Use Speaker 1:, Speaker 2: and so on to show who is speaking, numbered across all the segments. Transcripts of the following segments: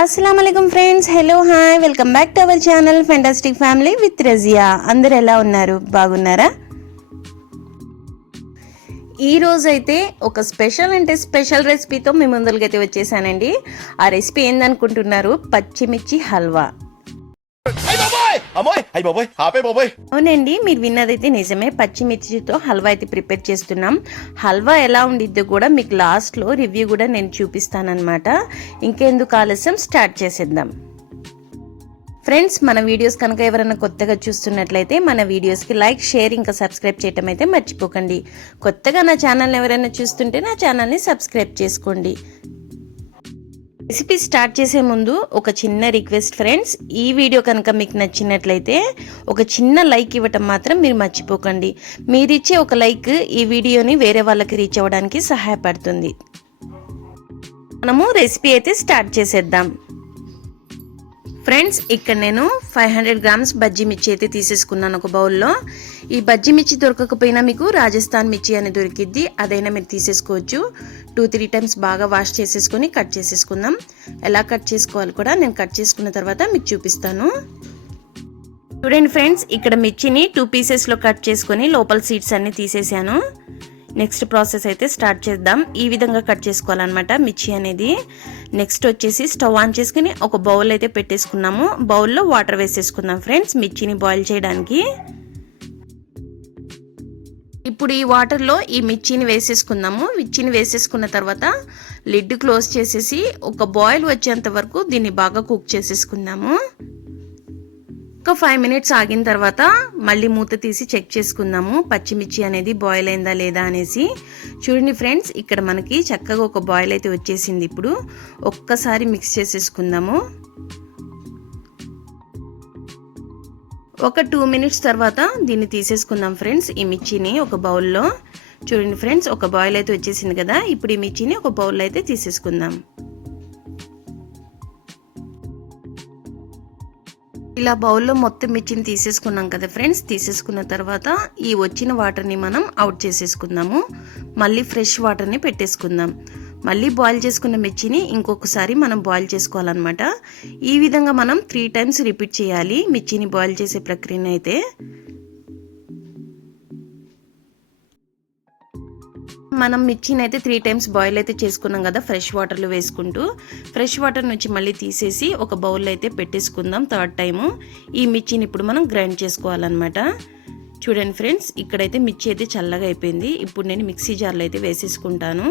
Speaker 1: అస్సలం అయికం friends. Hello hi welcome back to our channel fantastic family with Razia అందరు ఎలా ఉన్నారు? బాగున్నారా? ఈ అయితే ఒక స్పెషల్ అంటే స్పెషల్ రెసిపీతో మీ ముందరికైతే వచ్చేసానండి. ఆ రెసిపీ ఏందనుకుంటున్నారు? పచ్చిమిర్చి హల్వా.
Speaker 2: అమ్మాయి బాబోయ్ అమ్మోయ్ బాబోయ్ ఆపే బాబోయ్.
Speaker 1: అవునండి మీరు విన్నదైతే నిజమే. పచ్చిమిర్చితో హల్వా అయితే ప్రిపేర్ చేస్తున్నాం. హల్వా ఎలా ఉండిద్దో కూడా మీకు లాస్ట్లో రివ్యూ కూడా నేను చూపిస్తానమాట ఇంకెందుకు ఆలస్యం? స్టార్ట్ చేసేద్దాం. ఫ్రెండ్స్ మన వీడియోస్ కనుక ఎవరైనా కొత్తగా చూస్తున్నట్లయితే మన వీడియోస్కి లైక్ షేర్ ఇంకా సబ్స్క్రైబ్ చేయటం అయితే మర్చిపోకండి. కొత్తగా నా ఛానల్ని ఎవరైనా చూస్తుంటే నా ఛానల్ని సబ్స్క్రైబ్ చేసుకోండి. రెసిపీ స్టార్ట్ చేసే ముందు ఒక చిన్న రిక్వెస్ట్ ఫ్రెండ్స్ ఈ వీడియో కనుక మీకు నచ్చినట్లయితే ఒక చిన్న లైక్ ఇవ్వటం మాత్రం మీరు మర్చిపోకండి. మీరిచ్చే ఒక లైక్ ఈ వీడియోని వేరే వాళ్ళకి రీచ్ అవ్వడానికి సహాయపడుతుంది. మనము రెసిపీ అయితే స్టార్ట్ చేసేద్దాం. ఫ్రెండ్స్ ఇక్కడ నేను ఫైవ్ హండ్రెడ్ గ్రామ్స్ బజ్జీ మిర్చి అయితే తీసేసుకున్నాను ఒక బౌల్లో. ఈ బజ్జీ మిర్చి దొరకకపోయినా మీకు రాజస్థాన్ మిర్చి అని దొరికిద్ది. అదైనా మీరు తీసేసుకోవచ్చు. టూ త్రీ టైమ్స్ బాగా వాష్ చేసేసుకొని కట్ చేసేసుకుందాం. ఎలా కట్ చేసుకోవాలి కూడా నేను కట్ చేసుకున్న తర్వాత మీకు చూపిస్తాను. చూడండి ఫ్రెండ్స్ ఇక్కడ మిర్చిని టూ పీసెస్లో కట్ చేసుకొని లోపల సీడ్స్ అన్నీ తీసేసాను. నెక్స్ట్ ప్రాసెస్ అయితే స్టార్ట్ చేద్దాం. ఈ విధంగా కట్ చేసుకోవాలన్నమాట మిర్చి అనేది. నెక్స్ట్ వచ్చేసి స్టవ్ ఆన్ చేసుకుని ఒక బౌల్ అయితే పెట్టేసుకున్నాము. బౌల్లో వాటర్ వేసేసుకుందాం ఫ్రెండ్స్ మిర్చిని బాయిల్ చేయడానికి. ఇప్పుడు ఈ వాటర్లో ఈ మిర్చిని వేసేసుకుందాము. మిర్చిని వేసేసుకున్న తర్వాత లిడ్ క్లోజ్ చేసేసి ఒక బాయిల్ వచ్చేంత వరకు దీన్ని బాగా కుక్ చేసేసుకుందాము. ఒక ఫైవ్ మినిట్స్ ఆగిన తర్వాత మళ్ళీ మూత తీసి చెక్ చేసుకుందాము. పచ్చిమిర్చి అనేది బాయిల్ అయిందా లేదా అనేసి. చూడండి ఫ్రెండ్స్ ఇక్కడ మనకి చక్కగా ఒక బాయిల్ అయితే వచ్చేసింది ఇప్పుడు. ఒక్కసారి మిక్స్ చేసేసుకుందాము. ఒక టూ మినిట్స్ తర్వాత దీన్ని తీసేసుకుందాం ఫ్రెండ్స్ ఈ మిర్చిని ఒక బౌల్లో చూడండి ఫ్రెండ్స్ ఒక బాయిల్ అయితే వచ్చేసింది కదా. ఇప్పుడు ఈ మిర్చిని ఒక బౌల్లో అయితే తీసేసుకుందాం. ఇలా బౌల్లో మొత్తం మిర్చిని తీసేసుకున్నాం కదా ఫ్రెండ్స్. తీసేసుకున్న తర్వాత ఈ వచ్చిన వాటర్ని మనం అవుట్ చేసేసుకుందాము. మళ్ళీ ఫ్రెష్ వాటర్ని పెట్టేసుకుందాం. మళ్ళీ బాయిల్ చేసుకున్న మిర్చిని ఇంకొకసారి మనం బాయిల్ చేసుకోవాలన్నమాట. ఈ విధంగా మనం త్రీ టైమ్స్ రిపీట్ చేయాలి. మిర్చిని బాయిల్ చేసే ప్రక్రియను అయితే మనం మిర్చిని అయితే త్రీ టైమ్స్ బాయిల్ అయితే చేసుకున్నాం కదా ఫ్రెష్ వాటర్లో వేసుకుంటూ. ఫ్రెష్ వాటర్ నుంచి మళ్ళీ తీసేసి ఒక బౌల్ అయితే పెట్టేసుకుందాం థర్డ్ టైము ఈ మిర్చిని ఇప్పుడు మనం గ్రైండ్ చేసుకోవాలన్నమాట. చూడండి ఫ్రెండ్స్ ఇక్కడైతే మిర్చి అయితే చల్లగా అయిపోయింది. ఇప్పుడు నేను మిక్సీ జార్లో అయితే వేసేసుకుంటాను.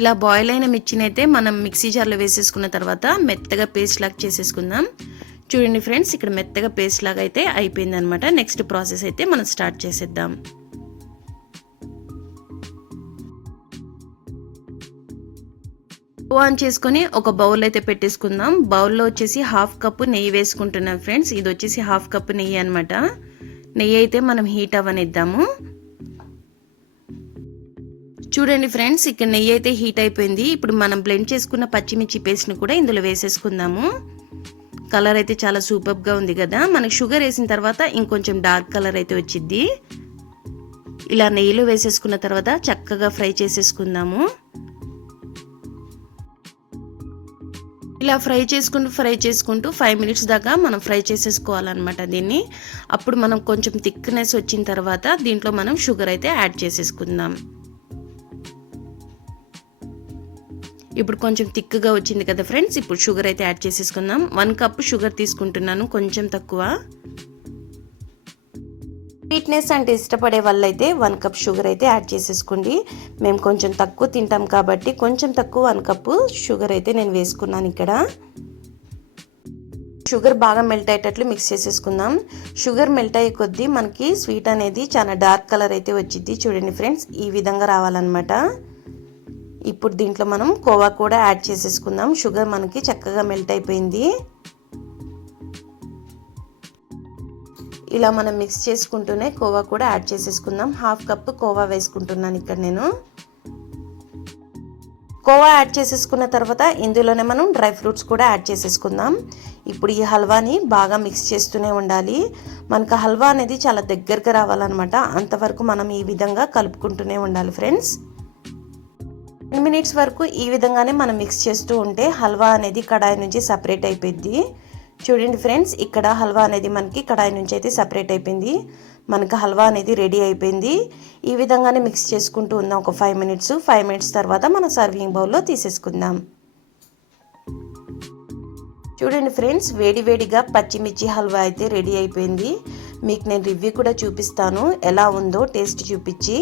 Speaker 1: ఇలా బాయిల్ అయిన మిర్చిని అయితే మనం మిక్సీ జార్లో వేసేసుకున్న తర్వాత మెత్తగా పేస్ట్ లాగా చేసేసుకుందాం. చూడండి ఫ్రెండ్స్ ఇక్కడ మెత్తగా పేస్ట్ లాగా అయితే అయిపోయింది అనమాట నెక్స్ట్ ప్రాసెస్ అయితే మనం స్టార్ట్ చేసేద్దాం. ఆన్ చేసుకొని ఒక బౌల్ అయితే పెట్టేసుకుందాం. బౌల్లో వచ్చేసి హాఫ్ కప్పు నెయ్యి వేసుకుంటున్నాం ఫ్రెండ్స్. ఇది వచ్చేసి హాఫ్ కప్పు నెయ్యి అనమాట నెయ్యి అయితే మనం హీట్ అవ్వనిద్దాము చూడండి ఫ్రెండ్స్ ఇక్కడ నెయ్యి అయితే హీట్ అయిపోయింది. ఇప్పుడు మనం బ్లెండ్ చేసుకున్న పచ్చిమిర్చి పేస్ట్ని కూడా ఇందులో వేసేసుకుందాము. కలర్ అయితే చాలా సూపర్గా ఉంది కదా. మనకు షుగర్ వేసిన తర్వాత ఇంకొంచెం డార్క్ కలర్ అయితే వచ్చింది ఇలా నెయ్యిలో వేసేసుకున్న తర్వాత చక్కగా ఫ్రై చేసేసుకుందాము. ఇలా ఫ్రై చేసుకుంటూ ఫ్రై చేసుకుంటూ ఫైవ్ మినిట్స్ దాకా మనం ఫ్రై చేసేసుకోవాలన్నమాట దీన్ని. అప్పుడు మనం కొంచెం థిక్నెస్ వచ్చిన తర్వాత దీంట్లో మనం షుగర్ అయితే యాడ్ చేసేసుకుందాం. ఇప్పుడు కొంచెం థిక్గా వచ్చింది కదా ఫ్రెండ్స్. ఇప్పుడు షుగర్ అయితే యాడ్ చేసేసుకుందాం. వన్ కప్ షుగర్ తీసుకుంటున్నాను కొంచెం తక్కువ. స్వీట్నెస్ అంటే ఇష్టపడే వాళ్ళైతే వన్ కప్ షుగర్ అయితే యాడ్ చేసేసుకోండి. మేము కొంచెం తక్కువ తింటాం కాబట్టి కొంచెం తక్కువ వన్ కప్పు షుగర్ అయితే నేను వేసుకున్నాను ఇక్కడ. షుగర్ బాగా మెల్ట్ అయ్యేటట్లు మిక్స్ చేసేసుకుందాం. షుగర్ మెల్ట్ అయ్యే కొద్దీ మనకి స్వీట్ అనేది చాలా డార్క్ కలర్ అయితే వచ్చింది చూడండి ఫ్రెండ్స్ ఈ విధంగా రావాలన్నమాట. ఇప్పుడు దీంట్లో మనం కోవా కూడా యాడ్ చేసేసుకుందాం. షుగర్ మనకి చక్కగా మెల్ట్ అయిపోయింది. ఇలా మనం మిక్స్ చేసుకుంటూనే కోవా కూడా యాడ్ చేసేసుకుందాం. హాఫ్ కప్ కోవా వేసుకుంటున్నాను ఇక్కడ నేను. కోవా యాడ్ చేసేసుకున్న తర్వాత ఇందులోనే మనం డ్రై ఫ్రూట్స్ కూడా యాడ్ చేసేసుకుందాం. ఇప్పుడు ఈ హల్వాని బాగా మిక్స్ చేస్తూనే ఉండాలి. మనకు హల్వా అనేది చాలా దగ్గరగా రావాలన్నమాట. అంతవరకు మనం ఈ విధంగా కలుపుకుంటూనే ఉండాలి ఫ్రెండ్స్. మినిట్స్ వరకు ఈ విధంగానే మనం మిక్స్ చేస్తూ ఉంటే హల్వా అనేది కడాయి నుంచి సపరేట్ అయిపోయింది. చూడండి ఫ్రెండ్స్ ఇక్కడ హల్వా అనేది మనకి కడాయి నుంచి అయితే సపరేట్ అయిపోయింది. మనకి హల్వా అనేది రెడీ అయిపోయింది. ఈ విధంగానే మిక్స్ చేసుకుంటూ ఉందాం ఒక ఫైవ్ మినిట్స్ ఫైవ్ మినిట్స్ తర్వాత మనం సర్వింగ్ బౌల్లో తీసేసుకుందాం. చూడండి ఫ్రెండ్స్ వేడి వేడిగా పచ్చిమిర్చి హల్వా అయితే రెడీ అయిపోయింది. మీకు నేను రివ్యూ కూడా చూపిస్తాను. ఎలా ఉందో టేస్ట్ చూపించి.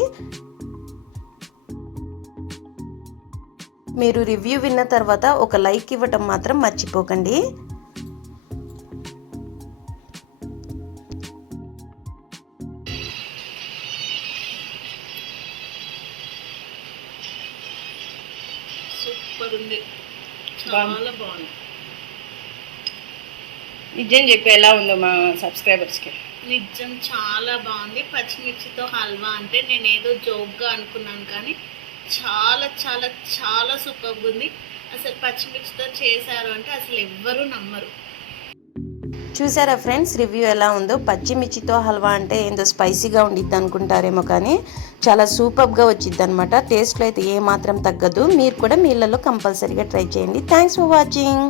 Speaker 1: మీరు రివ్యూ విన్న తర్వాత ఒక లైక్ ఇవ్వటం మాత్రం మర్చిపోకండి.
Speaker 3: సూపర్ ఉంది చాలా బాగుంది.
Speaker 1: నిజం చెప్పి ఎలా ఉందో మా సబ్స్క్రైబర్స్కి.
Speaker 3: నిజం చాలా బాగుంది. పచ్చిమిర్చితో హల్వా అంటే నేను ఏదో జోక్గా అనుకున్నాను కానీ చాలా చాలా చాలా సూపర్గా ఉంది. అసలు పచ్చిమిర్చితో చేశారు అంటే అసలు ఎవ్వరూ నమ్మరు.
Speaker 1: చూసారా ఫ్రెండ్స్ రివ్యూ ఎలా ఉందో? పచ్చిమిర్చితో హల్వా అంటే ఏందో స్పైసీగా ఉండిద్ది అనుకుంటారేమో కానీ చాలా సూపర్గా వచ్చిద్ది అనమాట టేస్ట్లో అయితే ఏ మాత్రం తగ్గదు. మీరు కూడా మీళ్ళలో కంపల్సరీగా ట్రై చేయండి. Thanks for watching